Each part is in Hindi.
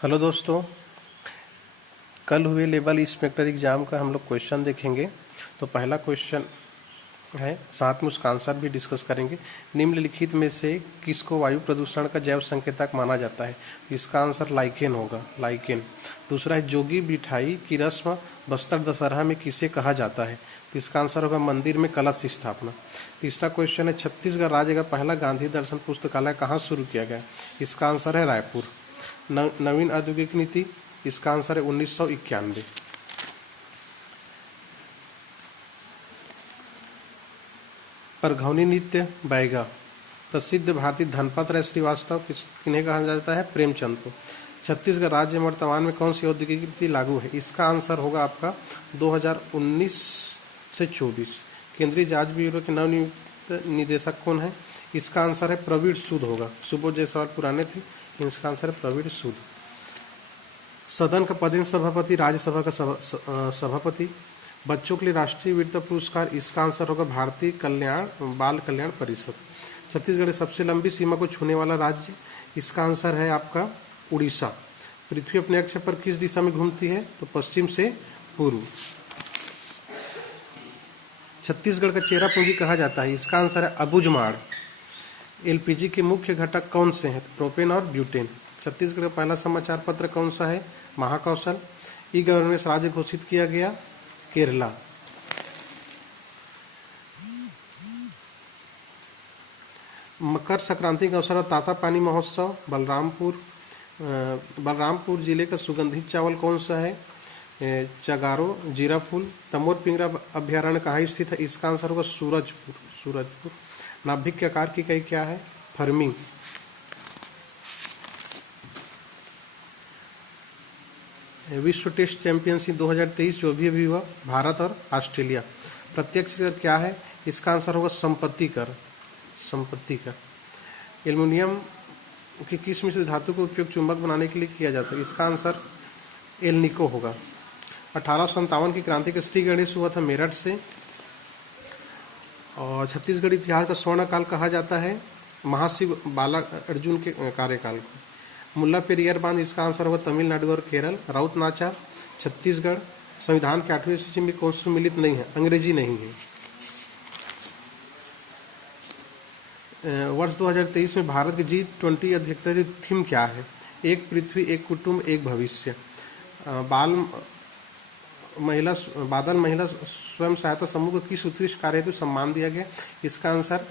हेलो दोस्तों, कल हुए लेवल इंस्पेक्टर एग्जाम का हम लोग क्वेश्चन देखेंगे। तो पहला क्वेश्चन है, साथ में उसका आंसर भी डिस्कस करेंगे। निम्नलिखित में से किसको वायु प्रदूषण का जैव संकेतक माना जाता है? इसका आंसर लाइकेन होगा, लाइकेन। दूसरा है, जोगी बिठाई की रस्म बस्तर दशहरा में किसे कहा जाता है? तो इसका आंसर होगा मंदिर में कलश स्थापना। तीसरा क्वेश्चन है, छत्तीसगढ़ राज्य का पहला गांधी दर्शन पुस्तकालय कहाँ शुरू किया गया? इसका आंसर है रायपुर। नवीन औद्योगिक नीति, इसका आंसर है 1991। परघौनी नृत्य बैगा। प्रसिद्ध भारतीय धनपत श्रीवास्तव किन्हें कहा जाता है? प्रेमचंद को। छत्तीसगढ़ राज्य में वर्तमान में कौन सी औद्योगिक नीति लागू है? इसका आंसर होगा आपका 2019 से 24। केंद्रीय जांच ब्यूरो के नवनियुक्त निदेशक कौन है? इसका आंसर है प्रवीण सूद होगा। सुबोध जायसवाल पुराने थे, इसका आंसर है प्रवीण सूद। सदन का पदेन सभापति, राज्यसभा का सभापति। बच्चों के लिए राष्ट्रीय वीरता पुरस्कार, इसका आंसर होगा भारतीय बाल कल्याण परिषद। छत्तीसगढ़ की सबसे लंबी सीमा को छूने वाला राज्य, इसका आंसर है आपका उड़ीसा। पृथ्वी अपने अक्ष पर किस दिशा में घूमती है? तो पश्चिम से पूर्व। छत्तीसगढ़ का चेरा पूंजी कहा जाता है, इसका आंसर है अबुझमाड़। एलपीजी के मुख्य घटक कौन से हैं? प्रोपेन और ब्यूटेन। छत्तीसगढ़ का पहला समाचार पत्र कौन सा है? महाकौशल। ई गवर्नेंस राज्य घोषित किया गया, केरला। मकर संक्रांति के अवसर पर ताता पानी महोत्सव, बलरामपुर जिले का सुगंधित चावल कौन सा है? चगारो, जीरा फूल। तमोर पिंगरा अभ्यारण्य कहाँ स्थित है? इसका आंसर होगा सूरजपुर। नाभिक के आकार की इकाई क्या है? फर्मी। विश्व टेस्ट चैंपियनशिप 2023 जो भी अभी हुआ, भारत और ऑस्ट्रेलिया। प्रत्यक्ष कर क्या है? इसका आंसर होगा संपत्ति कर। एल्युमिनियम की किस मिश्र धातु का उपयोग चुंबक बनाने के लिए किया जाता है? इसका आंसर एल्निको होगा। 1857 की क्रांति का श्री गणेश हुआ था मेरठ से। और छत्तीसगढ़ इतिहास का स्वर्ण काल कहा जाता है महाशिव बाला अर्जुन के कार्यकाल को। मुल्ला पेरियार बांध, इसका आंसर होगा तमिलनाडु और केरल। राउत नाचा, छत्तीसगढ़। संविधान के 8वीं सूची में कौन सा मिलित नहीं है? अंग्रेजी नहीं है। वर्ष 2023 में भारत की G20 अध्यक्षता की थीम क्या है? एक पृथ्वी, एक कुटुंब, एक भविष्य। बादल महिला स्वयं सहायता समूह को किस उत्कृष्ट कार्य हेतु सम्मान दिया गया? इसका आंसर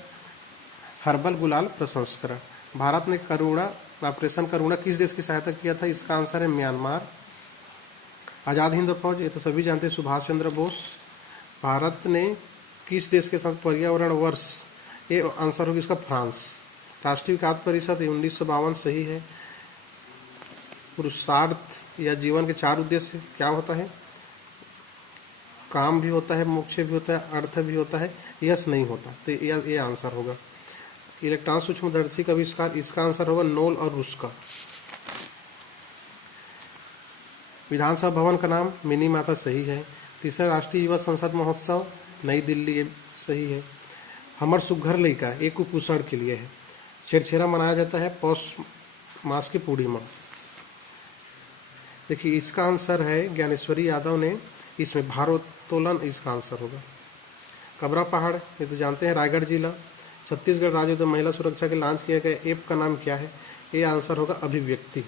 हर्बल गुलाल प्रसंस्करण। भारत ने ऑपरेशन करुणा किस देश की सहायता किया था? इसका आंसर है म्यांमार। आजाद हिंद फौज, ये तो सभी जानते हैं, सुभाष चंद्र बोस। भारत ने किस देश के साथ पर्यावरण वर्ष? ये आंसर होगा इसका फ्रांस। राष्ट्रीय विकास परिषद 1952 सही है। पुरुषार्थ या जीवन के 4 उद्देश्य क्या होता है? काम भी होता है, मोक्ष भी होता है, अर्थ भी होता है, यश नहीं होता। तो ये आंसर होगा। इलेक्ट्रॉन सूक्ष्मदर्शी का आविष्कार, इसका आंसर होगा नोल और रुस्का। विधानसभा भवन का नाम मिनी माता, सही है। तीसरा राष्ट्रीय युवा संसद महोत्सव नई दिल्ली, ये सही है। हमर सुघर लइका एक कुपोषण के लिए है। छेरछेरा मनाया जाता है पौष मास की पूर्णिमा। देखिए इसका आंसर है ज्ञानेश्वरी यादव ने, इसमें भारोत्तोलन इसका आंसर होगा। कबरा पहाड़, ये तो जानते हैं, रायगढ़ जिला। छत्तीसगढ़ राज्य उद्यम महिला सुरक्षा के लॉन्च किए गए ऐप का नाम क्या है? ये आंसर होगा अभिव्यक्ति।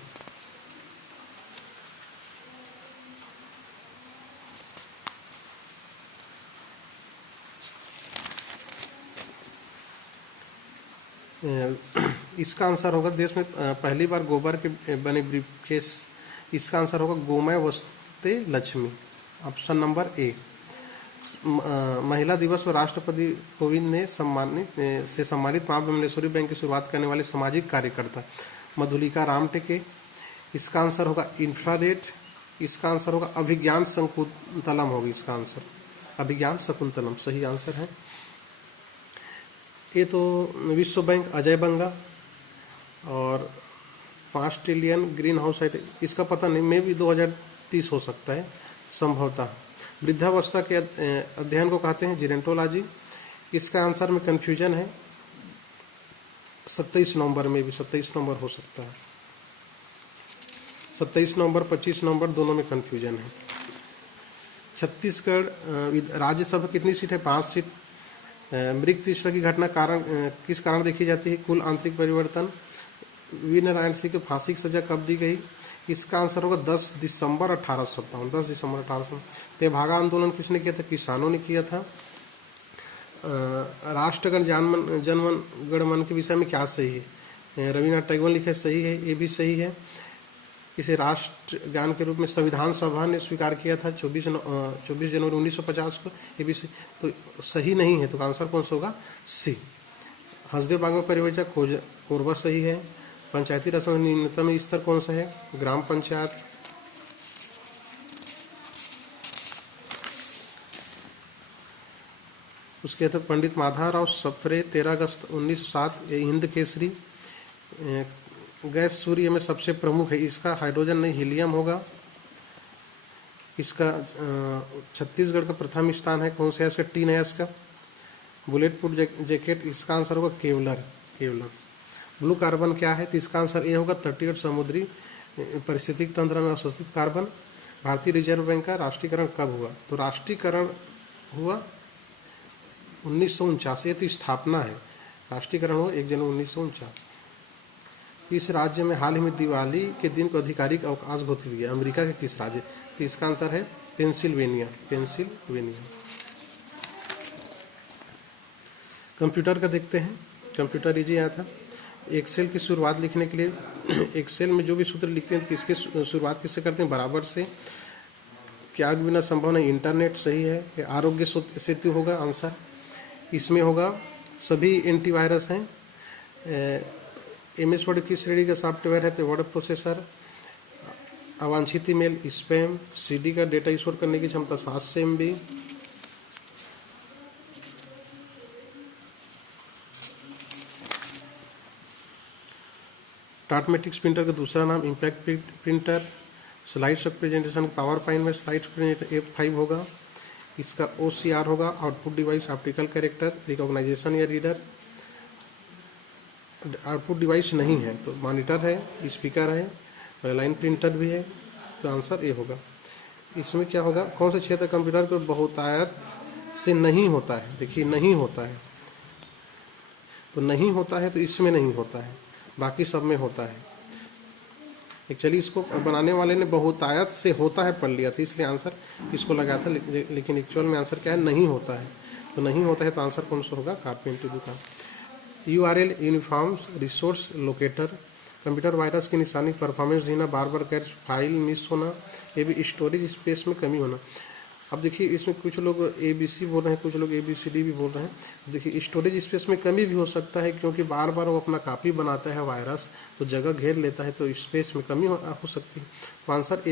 इसका आंसर होगा देश में पहली बार गोबर के बने ब्रीफकेस, इसका आंसर होगा गोमय वस्ते लक्ष्मी, ऑप्शन नंबर ए। महिला दिवस पर राष्ट्रपति कोविंद ने सम्मानित मां बमलेश्वरी बैंक की शुरुआत करने वाले सामाजिक कार्यकर्ता मधुलिका रामटेके, इसका आंसर होगा इंफ्रारेड। इसका आंसर होगा अभिज्ञान शकुंतलम होगी, इसका आंसर अभिज्ञान शकुंतलम सही आंसर है। ये तो विश्व बैंक अजय बंगा। और 5 ट्रिलियन ग्रीन हाउस साइट, इसका पता नहीं, मे भी 2030 हो सकता है संभवतः। वृद्धावस्था के अध्ययन को कहते हैं जेरोंटोलॉजी। इसका आंसर में कंफ्यूजन है, 27 नवंबर में भी 27 नवंबर हो सकता है। 27 नवंबर 25 नवंबर दोनों में कंफ्यूजन है। छत्तीसगढ़ राज्यसभा कितनी सीट है? 5 सीट। मृग तृष्णा की घटना किस कारण देखी जाती है? कुल आंतरिक परिवर्तन। वीर नारायण सिंह को फांसी की सजा कब दी गई? इसका आंसर होगा 10 दिसंबर 1857। 10 दिसंबर 1857। तेभागा आंदोलन किसने किया था? किसानों ने किया था। राष्ट्रगण जनमन गणमन के विषय में क्या सही है? रविन्द्रनाथ टैगोर लिखे सही है, ये भी सही है। इसे राष्ट्रगान के रूप में संविधान सभा ने स्वीकार किया था 24 जनवरी 1950 को, ये भी तो सही नहीं है, तो आंसर कौन सा होगा? सी। हसदेव बाग में परियोजना कोरबा सही है। पंचायती राज में न्यूनतम स्तर कौन सा है? ग्राम पंचायत। उसके बाद पंडित माधवराव सप्रे 13 अगस्त 1907 हिंद केसरी गैस सूर्य में सबसे प्रमुख है। इसका हाइड्रोजन नहीं हीलियम होगा। इसका छत्तीसगढ़ का प्रथम स्थान है कौन सा है? इसका टी नया इसका बुलेट प्रूफ जैकेट। इसका आंसर होगा केवलर। ब्लू कार्बन क्या है? तो इसका आंसर ए होगा तटीय और समुद्री पारिस्थितिक तंत्र में अवस्थित कार्बन। भारतीय रिजर्व बैंक का राष्ट्रीयकरण कब हुआ? तो राष्ट्रीयकरण हुआ 1949। ये तो स्थापना है, राष्ट्रीयकरण हुआ 1 जनवरी 1949। इस राज्य में हाल ही में दिवाली के दिन को आधिकारिक अवकाश घोषित किया? अमेरिका के किस राज्य? तो इसका आंसर है पेंसिल्वेनिया। कंप्यूटर का देखते हैं। कंप्यूटर इजी आया था। एक्सेल की शुरुआत लिखने के लिए एक्सेल में जो भी सूत्र लिखते हैं किसके शुरुआत किससे करते हैं? बराबर से। क्या के बिना संभव नहीं? इंटरनेट सही है। आरोग्य सेतु होगा आंसर। इसमें होगा सभी एंटीवायरस हैं। MS वर्ड की श्रेणी का सॉफ्टवेयर है? तो वर्ड प्रोसेसर। अवांछित ईमेल स्पैम। CD का डेटा स्टोर करने की क्षमता 700 MB। टाटमेटिक्स प्रिंटर का दूसरा नाम impact printer. Slides of presentation power point में स्लाइड्स प्रेजेंटेशन F5 होगा। इसका OCR होगा output device optical character recognition या रीडर। आउटपुट डिवाइस नहीं है तो मॉनिटर है, स्पीकर है, लाइन प्रिंटर भी है, तो आंसर ए होगा। इसमें क्या होगा? कौन से क्षेत्र कंप्यूटर को बहुतायत से नहीं होता है? देखिए नहीं होता है, तो नहीं होता है तो इसमें नहीं होता है, बाकी सब में होता है। एक्चुअली इसको बनाने वाले ने बहुतायत से होता है पढ़ लिया था, इसलिए आंसर इसको लगाया था, लेकिन एक्चुअल में आंसर क्या है? नहीं होता है। तो नहीं होता है तो आंसर कौन सा होगा? कारपेंटर दुकान। URL uniform resource locator. Computer virus की निशानी परफॉर्मेंस देना, बार बार कैच, फाइल मिस होना, ये भी स्टोरेज स्पेस में कमी होना। अब देखिए इसमें कुछ लोग ABC बोल रहे हैं, कुछ लोग ABCD भी बोल रहे हैं। देखिए स्टोरेज स्पेस में कमी भी हो सकता है क्योंकि बार बार वो अपना कॉपी बनाता है वायरस, तो जगह घेर लेता है, तो स्पेस में कमी हो सकती है। तो आंसर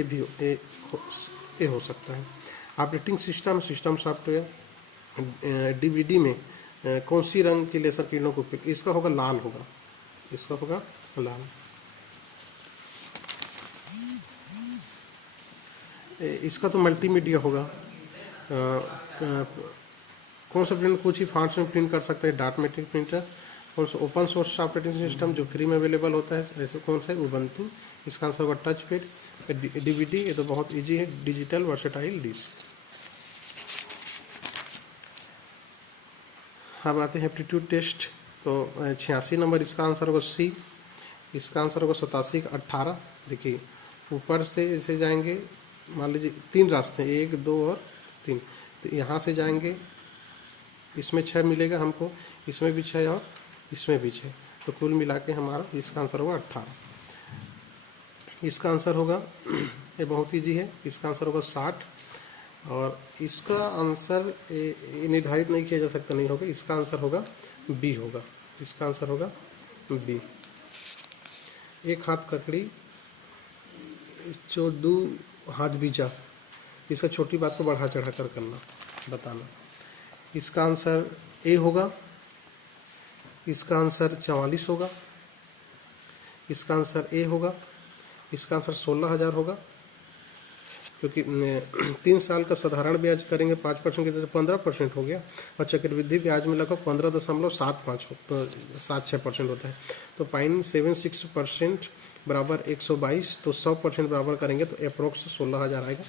ए हो सकता है। ऑपरेटिंग सिस्टम सॉफ्टवेयर DVD में कौन सी रंग की लेजर किरणों को उपयोग? इसका होगा लाल होगा, इसका होगा लाल। इसका तो मल्टीमीडिया होगा। कौन सा प्रिंटर कुछ ही फॉन्ट्स में प्रिंट कर सकता है? डाटमेटिक प्रिंटर। कौन सा ओपन सोर्स ऑपरेटिंग सिस्टम जो फ्री में अवेलेबल होता है, ऐसे कौन सा है? उबंटू। इसका आंसर होगा टच पैड। DVD ये तो बहुत इजी है, डिजिटल वर्सेटाइल डिस्क। अब आते हैं एप्टीट्यूड टेस्ट। तो 86 नंबर इसका आंसर होगा सी। इसका आंसर होगा 87 का 18। देखिए ऊपर से ऐसे जाएंगे, मान लीजिए 3 रास्ते हैं, 1 2 और 3। तो यहाँ से जाएंगे, इसमें 6 मिलेगा हमको, इसमें भी 6 और इसमें भी 6, तो कुल मिला के हमारा इसका आंसर होगा 18। इसका आंसर होगा ये बहुत ईजी है, इसका आंसर होगा 60। और इसका आंसर निर्धारित नहीं किया जा सकता, नहीं होगा। इसका आंसर होगा बी होगा। इसका आंसर होगा बी। एक हाथ ककड़ी जो 2 हाथ बीजा, इसका छोटी बात को बढ़ा चढ़ा कर करना, बताना। इसका आंसर ए होगा। इसका आंसर 44 होगा। इसका आंसर ए होगा। इसका आंसर 16,000 होगा, क्योंकि 3 साल का साधारण ब्याज करेंगे 5% की तरह 15% हो गया, और चक्रवृद्धि ब्याज में लगभग 15.75% होता है, तो 0.76% बराबर 122, तो 100% बराबर करेंगे तो अप्रोक्स 16,000 आएगा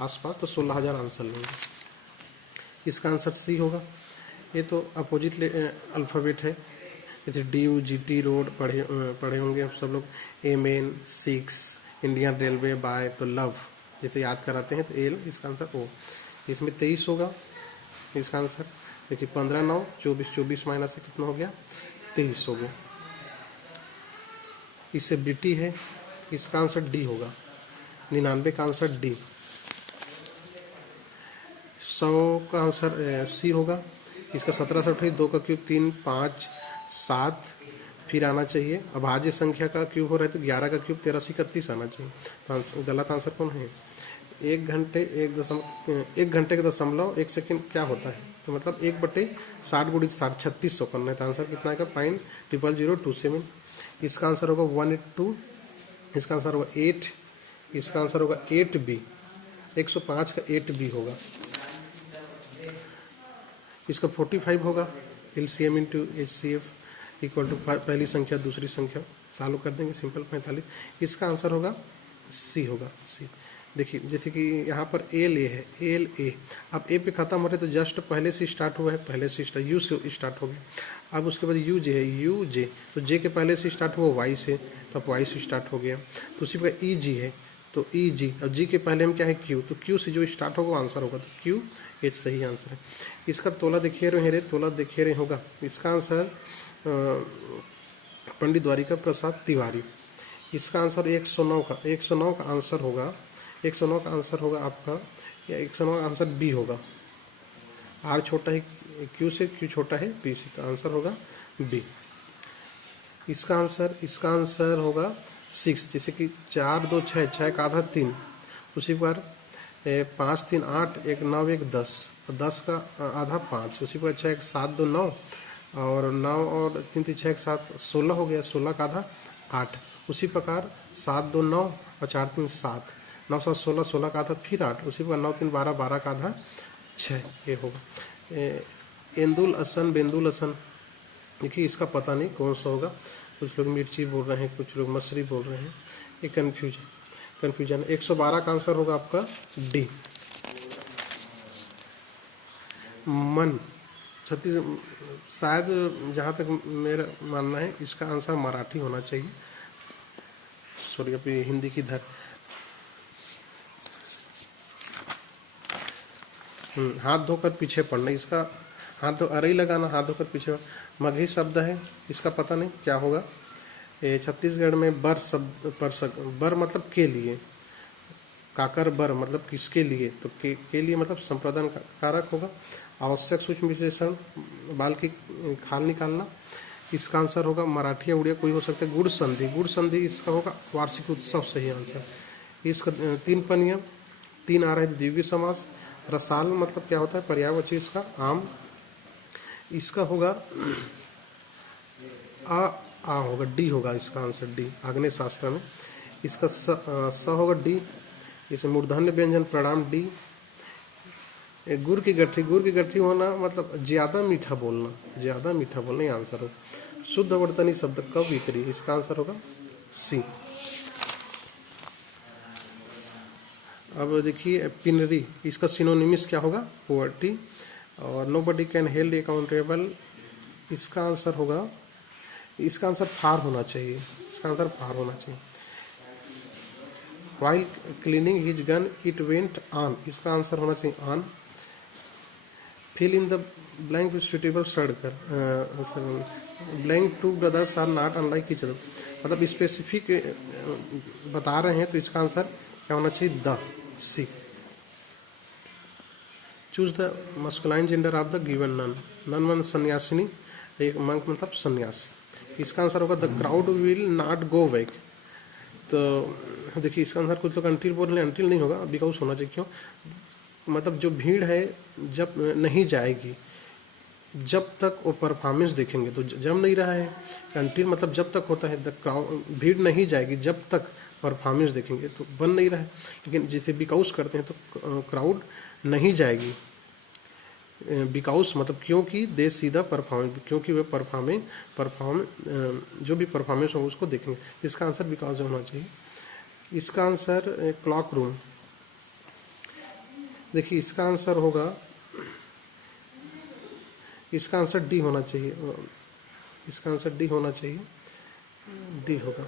आसपास, तो 16,000 आंसर लेंगे। इसका आंसर सी होगा। ये तो अपोजिट अल्फ़ाबेट है, जैसे DU GT रोड पढ़े होंगे आप सब लोग, एमेन, 6 इंडियन रेलवे, बाय तो लव जैसे याद कराते हैं तो एल, इसका आंसर ओ। इसमें 23 होगा इसका आंसर। देखिए 15 9 24, 24 माइनस से कितना हो गया 23 हो गया। इससे BT है, इसका आंसर डी होगा। 99 का आंसर डी। 100 का आंसर सी होगा। इसका 17 से 28, 2 का क्यूब 3 5 7, फिर आना चाहिए अभाज्य संख्या का क्यूब हो रहा है तो 11 का क्यूब 13 से 31 आना चाहिए। तो गलत आंसर कौन है? 1 घंटे 1 सेकंड क्या होता है? तो मतलब 1/60 गुणित 60, 3600 करना है। तो आंसर कितना आएगा 0.00027। इसका आंसर होगा 182। इसका आंसर होगा 8। इसका आंसर होगा 8B। 105 का 8B होगा। इसका 45 होगा। LCM into HCF equal to पहली संख्या दूसरी संख्या, सॉल्व कर देंगे सिंपल 45। इसका आंसर होगा सी होगा सी। देखिए जैसे कि यहाँ पर एल ए है, एल ए, अब ए पे खत्म हो रहे तो जस्ट पहले से स्टार्ट हुआ है, पहले से स्टार्ट यू से स्टार्ट हो गया। अब उसके बाद यू जे है, यू जे, तो जे के पहले से स्टार्ट हुआ वाई से, तो अब वाई से स्टार्ट हो गया। तो उसी प्रकार ई जी है तो ई जी, अब जी के पहले में क्या है क्यू, तो क्यू से जो स्टार्ट होगा आंसर होगा, तो क्यू एच सही आंसर है। इसका तोला देखिए रहे, तोला देखिए रहे होगा। इसका आंसर पंडित द्वारिका प्रसाद तिवारी। इसका आंसर 109 का आंसर होगा। 109 का आंसर होगा आपका, या 109 का आंसर बी होगा। आर छोटा है क्यू से, क्यू छोटा है बी से, तो आंसर होगा बी। इसका आंसर होगा 6। जैसे कि 4 2 6, 6 का आधा 3, उसी पर 5 3 8, 1 9 1 10, 10 का आधा 5, उसी पर 6 7 2 9, और 9 और 3 3 6 7 16 हो गया, 16 का आधा 8। उसी प्रकार 7 2 9 और 4 3 7, 9 7 16, 16 का आधा फिर 8, उसी प्रकार 9 3 12, 12 का आधा 6, ये होगा। एंदुल हसन, बेंदुल हसन, देखिए इसका पता नहीं कौन सा होगा। कुछ लोग मिर्ची बोल रहे हैं, कुछ लोग मछली बोल रहे हैं, ये कन्फ्यूजन। 112 का आंसर होगा आपका डी, मन। छत्तीस शायद, जहाँ तक मेरा मानना है, इसका आंसर मराठी होना चाहिए। सॉरी, अभी हिंदी की धर। हाथ धोकर पीछे पड़ना, इसका हाथ धो, अरे ही लगाना, हाथ धोकर पीछे। मगही शब्द है, इसका पता नहीं क्या होगा। छत्तीसगढ़ में बर शब्द बर मतलब के लिए, काकर बर मतलब किसके लिए, तो के लिए मतलब संप्रदान कारक होगा। आवश्यक सूक्ष्म विश्लेषण, बाल की खाल निकालना। इसका आंसर होगा मराठी या उड़िया कोई हो सकता है। गुड़ संधि इसका होगा वार्षिक उत्सव, सही आंसर। इसका 3 पनिया, 3 आ रहा है द्विगु समास। रसाल मतलब क्या होता है, पर्यायवाची इसका आम। इसका होगा आ होगा, डी होगा इसका आंसर, डी आग्नेय शास्त्र में। इसका स होगा डी। इसमें मूर्धन्य व्यंजन प्रणाम, डी। गुड़ की गठरी होना मतलब ज्यादा मीठा बोलना, ये आंसर होगा। शुद्ध वर्तनी शब्द कब वितरी, इसका आंसर होगा सी। अब देखिए पिनरी, इसका सिनोनिमिस क्या होगा, पोवर्टी। और नोबडी कैन हेल्ड अकाउंटेबल, इसका आंसर होगा, इसका आंसर फार होना चाहिए, While cleaning his gun, it went on, इसका आंसर होना चाहिए on. Fill in the blank with suitable circle. Blank two brothers are not unlike each other, मतलब स्पेसिफिक बता रहे हैं, तो इसका आंसर क्या होना चाहिए, the, C. Choose the masculine gender of the given nun. Nun मन सन्यासिनी, एक मंक मतलब सन्यास। इसका आंसर होगा the crowd will not go back. तो देखिए इसका आंसर, कुछ लोग अंटिल बोल रहे हैं, अंटिल नहीं होगा, बिकॉज होना चाहिए। क्यों, मतलब जो भीड़ है जब नहीं जाएगी जब तक वो परफॉर्मेंस देखेंगे, तो जम नहीं रहा है। अंटिल मतलब जब तक होता है, द क्राउड, भीड़ नहीं जाएगी जब तक परफॉर्मेंस देखेंगे, तो बन नहीं रहा है। लेकिन जैसे बिकॉज करते हैं तो क्राउड नहीं जाएगी बिकॉज मतलब क्योंकि दे सी द परफॉर्मेंस, क्योंकि वे परफॉर्म जो भी परफॉर्मेंस हो उसको देखेंगे। इसका आंसर बिकॉज होना चाहिए। इसका आंसर क्लॉक रूम। देखिए इसका आंसर होगा, इसका आंसर डी होना चाहिए, इसका आंसर डी होना चाहिए, डी होगा।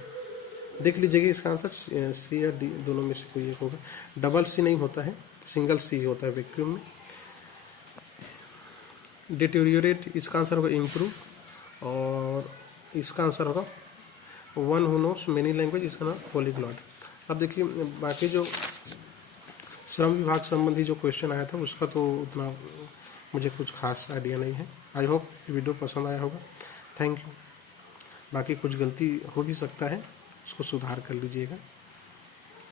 देख लीजिएगा इसका आंसर सी या डी दोनों में से कोई एक होगा। डबल सी नहीं होता है, सिंगल सी होता है वैक्यूम में। डिटेरियोरेट इसका आंसर होगा इम्प्रूव, और इसका आंसर होगा one who knows many language, इसका नाम पॉलीग्लॉट। अब देखिए बाकी जो श्रम विभाग संबंधी जो क्वेश्चन आया था उसका तो उतना मुझे कुछ खास आइडिया नहीं है। आई होप वीडियो पसंद आया होगा। Thank you. बाकी कुछ गलती हो भी सकता है, उसको सुधार कर लीजिएगा।